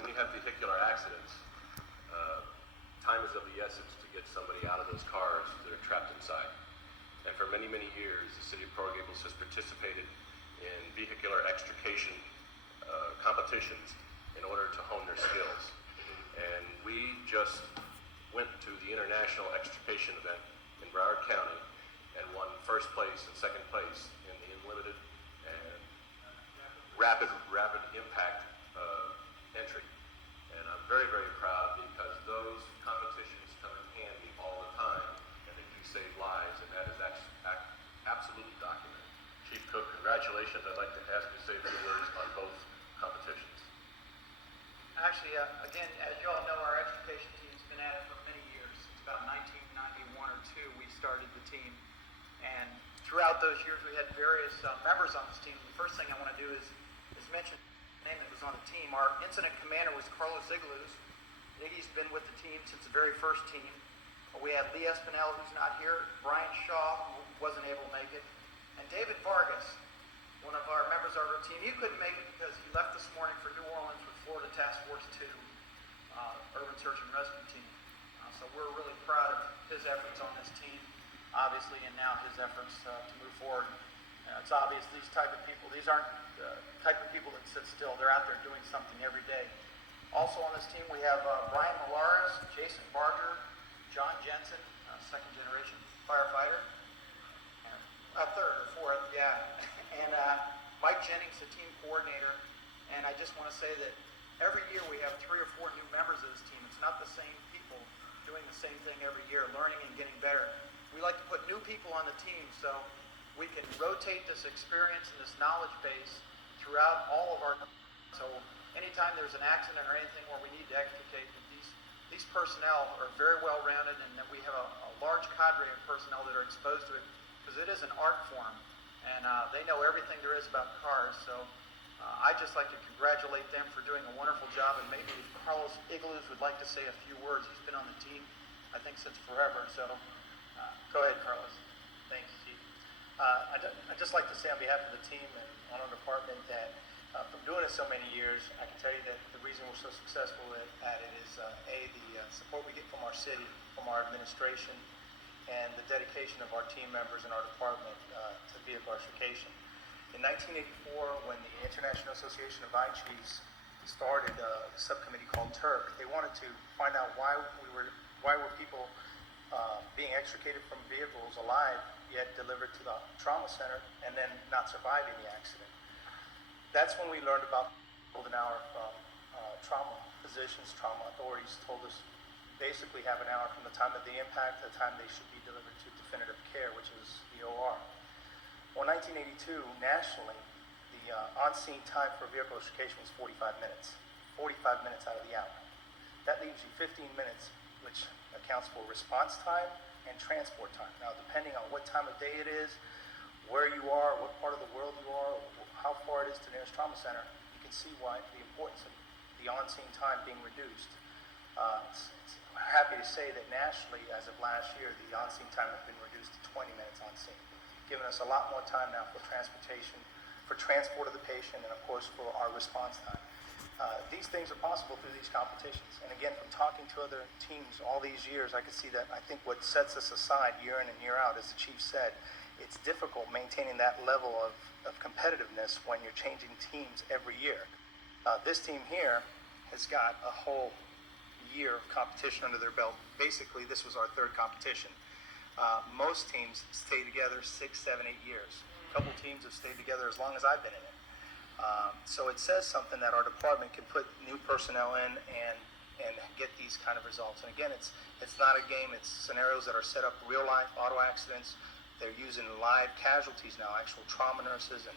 when you have vehicular accidents, time is of the essence to get somebody out of those cars that are trapped inside. And for many, many years, the city of Coral Gables has participated in vehicular extrication competitions in order to hone their skills. And we just went to the international extrication event in Broward County and won first place and second place in the unlimited and rapid impact entry. And I'm very, very proud because those competitions come in handy all the time and they do save lives, and that is absolutely documented. Chief Cook, congratulations. I'd like to ask you to say a few words on both competitions. Actually, again, as you all know, our extrication team's been at it for many years. It's about 1991 or 2 we started the team. And throughout those years, we had various members on this team. The first thing I want to do is mention the name that was on the team. Our incident commander was Eguiluz. Iggy's been with the team since the very first team. We have Lee Espinel, who's not here, Brian Shaw, who wasn't able to make it, and David Vargas, one of our members of our team. He couldn't make it because he left this morning for New Orleans with Florida Task Force 2, Urban Search and Rescue Team. So we're really proud of his efforts on this team, obviously, and now his efforts to move forward. It's obvious these type of people, these aren't the type of people that sit still. They're out there doing something every day. Also on this team, we have Brian Millares, Jason Barger, John Jensen, second generation firefighter, third or fourth, yeah, and Mike Jennings, the team coordinator. And I just want to say that every year we have 3 or 4 new members of this team. It's not the same people doing the same thing every year, learning and getting better. We like to put new people on the team so we can rotate this experience and this knowledge base throughout all of our. So anytime there's an accident or anything where we need to extricate, these personnel are very well rounded, and that we have a large cadre of personnel that are exposed to it, because it is an art form, and they know everything there is about cars. So I'd just like to congratulate them for doing a wonderful job, and maybe if Carlos Eguiluz would like to say a few words. He's been on the team, I think, since forever. So go ahead, Carlos. Thanks, Chief. I'd just like to say on behalf of the team and on our department that from doing it so many years, I can tell you that the reason we're so successful at it is the support we get from our city, from our administration, and the dedication of our team members in our department to vehicle extrication. In 1984, when the International Association of ICHIs started a subcommittee called TERC, they wanted to find out why were people being extricated from vehicles alive, yet delivered to the trauma center and then not surviving the accident. That's when we learned about golden hour from trauma physicians, trauma authorities told us basically have an hour from the time of the impact to the time they should be delivered to definitive care, which is the OR. Well, in 1982, nationally, the on-scene time for vehicle extrication was 45 minutes. 45 minutes out of the hour. That leaves you 15 minutes, which accounts for response time and transport time. Now, depending on what time of day it is, where you are, what part of the world you are, how far it is to the nearest trauma center, you can see why the importance of the on-scene time being reduced. I'm happy to say that nationally, as of last year, the on-scene time has been reduced to 20 minutes on scene, giving us a lot more time now for transportation, for transport of the patient, and of course for our response time. These things are possible through these competitions. And again, from talking to other teams all these years, I can see that I think what sets us aside year in and year out, as the chief said, it's difficult maintaining that level of competitiveness when you're changing teams every year. This team here has got a whole year of competition under their belt. Basically, this was our 3rd competition. Most teams stay together 6, 7, 8 years. A couple teams have stayed together as long as I've been in it. So it says something that our department can put new personnel in and get these kind of results. And again, it's not a game. It's scenarios that are set up real life, auto accidents. They're using live casualties now, actual trauma nurses and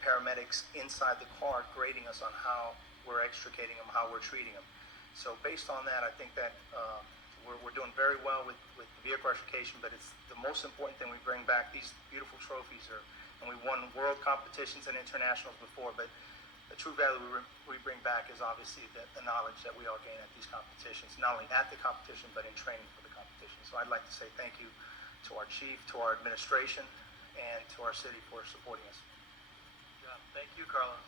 paramedics inside the car grading us on how we're extricating them, how we're treating them. So based on that, I think that we're doing very well with vehicle extrication, but it's the most important thing we bring back. These beautiful trophies and we won world competitions and internationals before, but the true value we bring back is obviously the knowledge that we all gain at these competitions, not only at the competition, but in training for the competition. So I'd like to say thank you to our chief, to our administration, and to our city for supporting us. Yeah, thank you, Carlos.